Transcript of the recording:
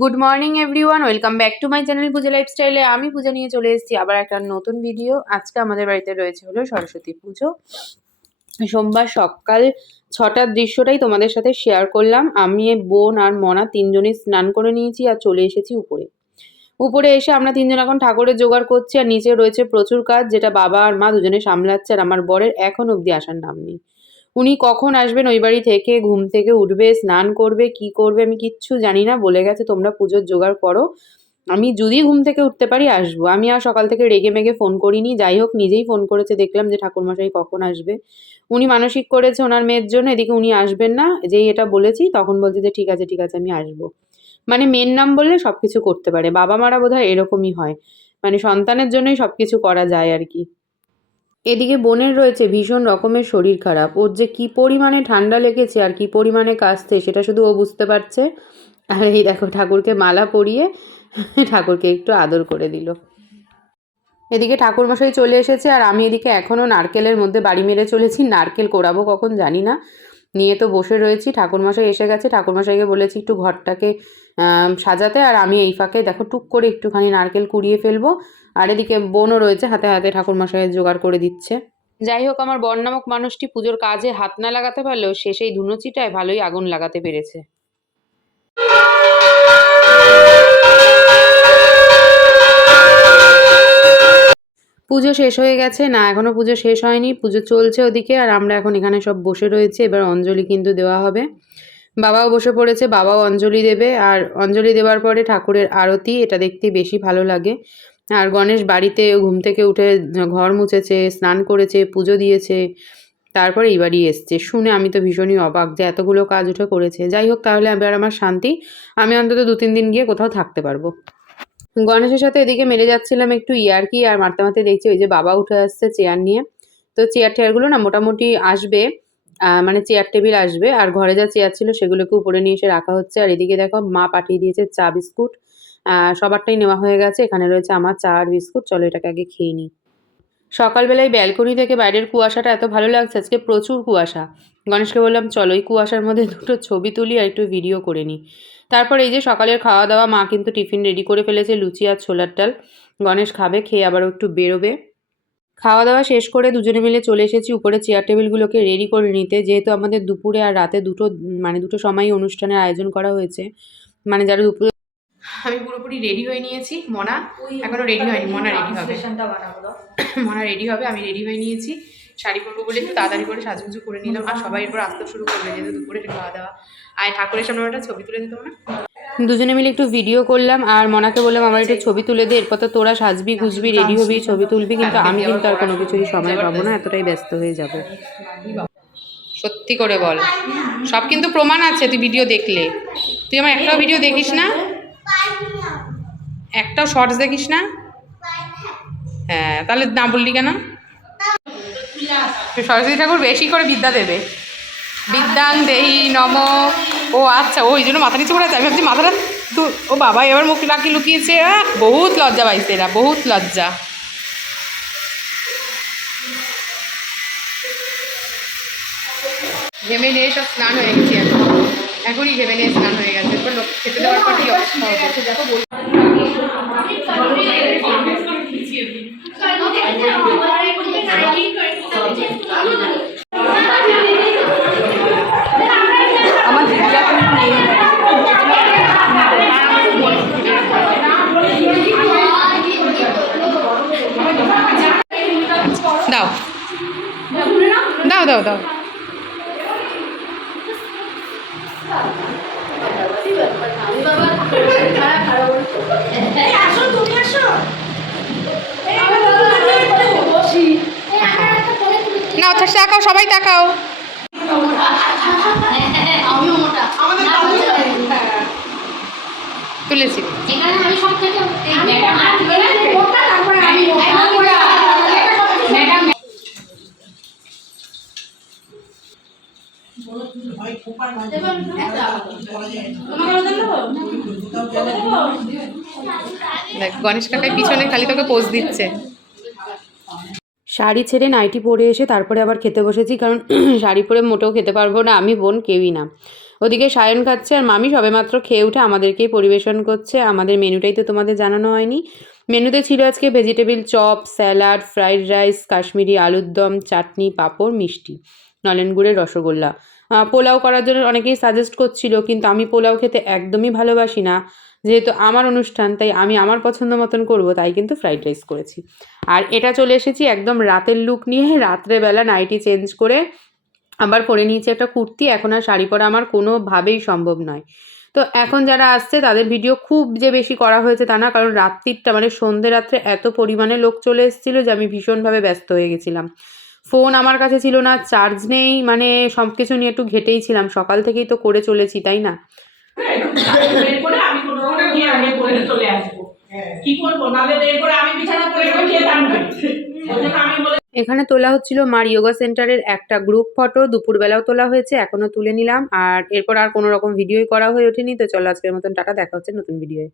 Good morning everyone, welcome back to my channel Puja লাইফস্টাইলে। আমি পূজা নিয়ে চলে এসেছি আবার একটা নতুন ভিডিও। আজকে আমাদের বাড়িতে রয়েছে হলো সরস্বতী পুজো। সোমবার সকাল 6টার দৃশ্যটাই তোমাদের সাথে শেয়ার করলাম। আমি, বোন আর মনা তিনজনই স্নান করে নিয়েছি আর চলে এসেছি উপরে এসে আমরা তিনজন এখন ঠাকুরের জোগাড় করছি। আর নিচে রয়েছে প্রচুর কাজ, যেটা বাবা আর মা দুজনে সামলাচ্ছে। আর আমার বরের এখন অবধি আসার নাম নেই। উনি কখন আসবেন ওই বাড়ি থেকে, ঘুম থেকে উঠবে, স্নান করবে, কি করবে আমি কিচ্ছু জানি না। বলে গেছে তোমরা পুজোর জোগাড় করো, আমি যদি ঘুম থেকে উঠতে পারি আসবো। আমি আর সকাল থেকে রেগে মেগে ফোন করিনি। যাই হোক, নিজেই ফোন করেছে, দেখলাম যে ঠাকুরমশাই কখন আসবে। উনি মানসিক করেছে ওনার মেয়ের জন্য, এদিকে উনি আসবেন না। যেই এটা বলেছি তখন বলছে যে ঠিক আছে আমি আসবো। মানে মেয়ের নাম বললে সবকিছু করতে পারে। বাবা মারা বোধহয় এরকমই হয়, মানে সন্তানের জন্যই সবকিছু করা যায় আর কি। এদিকে বোনের রয়েছে ভীষণ রকমের শরীর খারাপ। ওর যে কি পরিমাণে ঠান্ডা লেগেছে আর কি পরিমাণে কাশছে সেটা শুধু ও বুঝতে পারছে। আর এই দেখো ঠাকুরকে মালা পরিয়ে ঠাকুরকে একটু আদর করে দিল। এদিকে ঠাকুরমশাই চলে এসেছে আর আমি এদিকে এখনও নারকেলের মধ্যে বাড়ি মেরে চলেছি। নারকেল কোড়াবো কখন জানি না, নিয়ে তো বসে রয়েছি। ঠাকুরমশাই এসে গেছে, ঠাকুরমশাইকে বলেছি একটু ঘরটাকে সাজাতে। আর আমি এই ফাঁকে দেখো টুক করে একটুখানি নারকেল কুড়িয়ে ফেলবো। আর এদিকে বোনও রয়েছে, হাতে হাতে ঠাকুরমশাইয়ের জোগাড় করে দিচ্ছে। যাই হোক, আমার বর নামক মানুষটি পুজোর কাজে হাত না লাগাতে পারলেও সে সেই ধুনোচিটায় ভালোই আগুন লাগাতে পেরেছে। পুজো শেষ হয়ে গেছে না, এখনো পুজো শেষ হয়নি, পুজো চলছে ওদিকে। আর আমরা এখন এখানে সব বসে রয়েছি। এবার অঞ্জলি কিন্তু দেওয়া হবে। বাবাও বসে পড়েছে, বাবাও অঞ্জলি দেবে। আর অঞ্জলি দেওয়ার পরে ঠাকুরের আরতি, এটা দেখতে বেশি ভালো লাগে। আর গণেশ বাড়িতে ঘুম থেকে উঠে ঘর মুছেছে, স্নান করেছে, পুজো দিয়েছে, তারপরে এই বাড়ি এসছে। শুনে আমি তো ভীষণই অবাক যে এতগুলো কাজ উঠে করেছে। যাই হোক, তাহলে এবার আমার শান্তি, আমি অন্তত 2-3 দিন গিয়ে কোথাও থাকতে পারবো। গণেশের সাথে এদিকে মেরে যাচ্ছিলাম একটু ইয়ার্কি, আর মারতে মারতে দেখছি ওই যে বাবা উঠে আসছে চেয়ার নিয়ে। তো চেয়ার টেয়ারগুলো না মোটামুটি আসবে, মানে চেয়ার টেবিল আসবে। আর ঘরে যা চেয়ার ছিল সেগুলোকে উপরে নিয়ে এসে রাখা হচ্ছে। আর এদিকে দেখো মা পাঠিয়ে দিয়েছে চা বিস্কুট, সবারটাই নেওয়া হয়ে গেছে। এখানে রয়েছে আমার চা আর বিস্কুট, চলো এটাকে আগে খেয়ে নিই। সকালবেলায় ব্যালকনি থেকে বাইরের কুয়াশাটা এত ভালো লাগছে, আজকে প্রচুর কুয়াশা। গণেশকে বললাম চলো এই কুয়াশার মধ্যে দুটো ছবি তুলি আর একটু ভিডিও করে নিই। তারপর এই যে সকালের খাওয়া দাওয়া, মা কিন্তু টিফিন রেডি করে ফেলেছে, লুচি আর ছোলার ডাল। গণেশ খাবে, খেয়ে আবারও একটু বেরোবে। খাওয়া দাওয়া শেষ করে দুজনে মিলে চলে এসেছি উপরে চেয়ার টেবিলগুলোকে রেডি করে নিতে, যেহেতু আমাদের দুপুরে আর রাতে দুটো সময়ই অনুষ্ঠানের আয়োজন করা হয়েছে। মানে যারা দুপুরে, আমি পুরোপুরি রেডি হয়ে নিয়েছি। মনা এখনো রেডি হয়নি, মনা রেডি হবে। মনা রেডি হবে, আমি রেডি হয়ে নিয়েছি। শাড়ি পরবো বলে একটু তাড়াতাড়ি করে সাজুগুজু করে নিলাম। আর সবাই এরপর আসতে শুরু করবে, যেহেতু দুপুরে খাওয়া দাওয়া। আর ঠাকুরের সামনে একটা ছবি তুলে দিতে না, দুজনে মিলে একটু ভিডিও করলাম। আর মনাকে বললাম আমার একটু ছবি তুলে দে, এরপর তো তোরা সাজবি গুজবি রেডি হবি ছবি তুলবি, কিন্তু আমি কিন্তু আর কোনো কিছুই সময় পাবো না, এতটাই ব্যস্ত হয়ে যাব। সত্যি করে বল, সব কিন্তু প্রমাণ আছে, তুই ভিডিও দেখলে। তুই আমার একটাও ভিডিও দেখিস না, একটাও শর্টস দেখিস না। হ্যাঁ, তাহলে না বললি কেন? সরস্বতী ঠাকুর বেশি করে বিদ্যা দেবে। বিদ্যাং দেহি নম। ও আচ্ছা, ওই জন্য মাথা নিচে করে আছে। আমি ভাবছি মাথাটা তো, ও বাবা এবার মুখ লাকি লুকিয়েছে। বহুত লজ্জা পাইছে এরা, বহুত লজ্জা। ঘেমে নিয়ে সব স্নান হয়ে গেছি, এখনই ঘেমে নিয়ে স্নান হয়ে গেছে। এরপর খেতে দেওয়ার পর কি অবস্থা হবে। দাও দাও দাও দাও। না তাকাও, সবাই তাকাও। তুলেছি গণেশ কাকাই পিছনে খালি তোকে পোজ দিচ্ছে। শাড়ি ছেড়ে নাইটি পরে এসে তারপরে আবার খেতে বসেছি, কারণ শাড়ি পরে মোটেও খেতে পারবো না, আমি বোন কেউই না। ওদিকে সায়ন খাচ্ছে আর মামি সবেমাত্র খেয়ে উঠে আমাদেরকেই পরিবেশন করছে। আমাদের মেনুটাই তো তোমাদের জানানো হয়নি। মেনুতে ছিল আজকে vegetable chop, salad, fried rice, Kashmiri আলুর দম, চাটনি, পাঁপড়, মিষ্টি, নলেন গুড়ের রসগোল্লা। পোলাও করার জন্য অনেকেই সাজেস্ট করছিল, কিন্তু আমি পোলাও খেতে একদমই ভালোবাসি না। যেহেতু আমার অনুষ্ঠান, তাই আমি আমার পছন্দ মতন করবো, তাই কিন্তু ফ্রাইড রাইস করেছি। আর এটা চলে এসেছি একদম রাতের লুক নিয়ে, রাত্রেবেলা নাইটি চেঞ্জ করে আবার পরে নিয়েছি একটা কুর্তি। এখন আর শাড়ি পরা আমার কোনোভাবেই সম্ভব নয়। তো এখন যারা আসছে তাদের ভিডিও খুব যে বেশি করা হয়েছে তা না, কারণ রাত্রিরটা মানে সন্ধে রাত্রে এত পরিমাণে লোক চলে এসেছিলো যে আমি ভীষণভাবে ব্যস্ত হয়ে গেছিলাম। ফোন আমার কাছে ছিল না, চার্জ নেই, মানে সব কিছু নিয়ে একটু ঘেটেই ছিলাম। সকাল থেকেই তো করে চলেছি, তাই না? এখানে তোলা হচ্ছিল মার যোগা সেন্টারের একটা গ্রুপ ফটো। দুপুরবেলাও তোলা হয়েছে, এখনো তুলে নিলাম। আর এরপর আর কোনো রকম ভিডিওই করা হয়ে ওঠেনি। তো চলো আজকের মতন টাটা, দেখা হচ্ছে নতুন ভিডিওয়ে।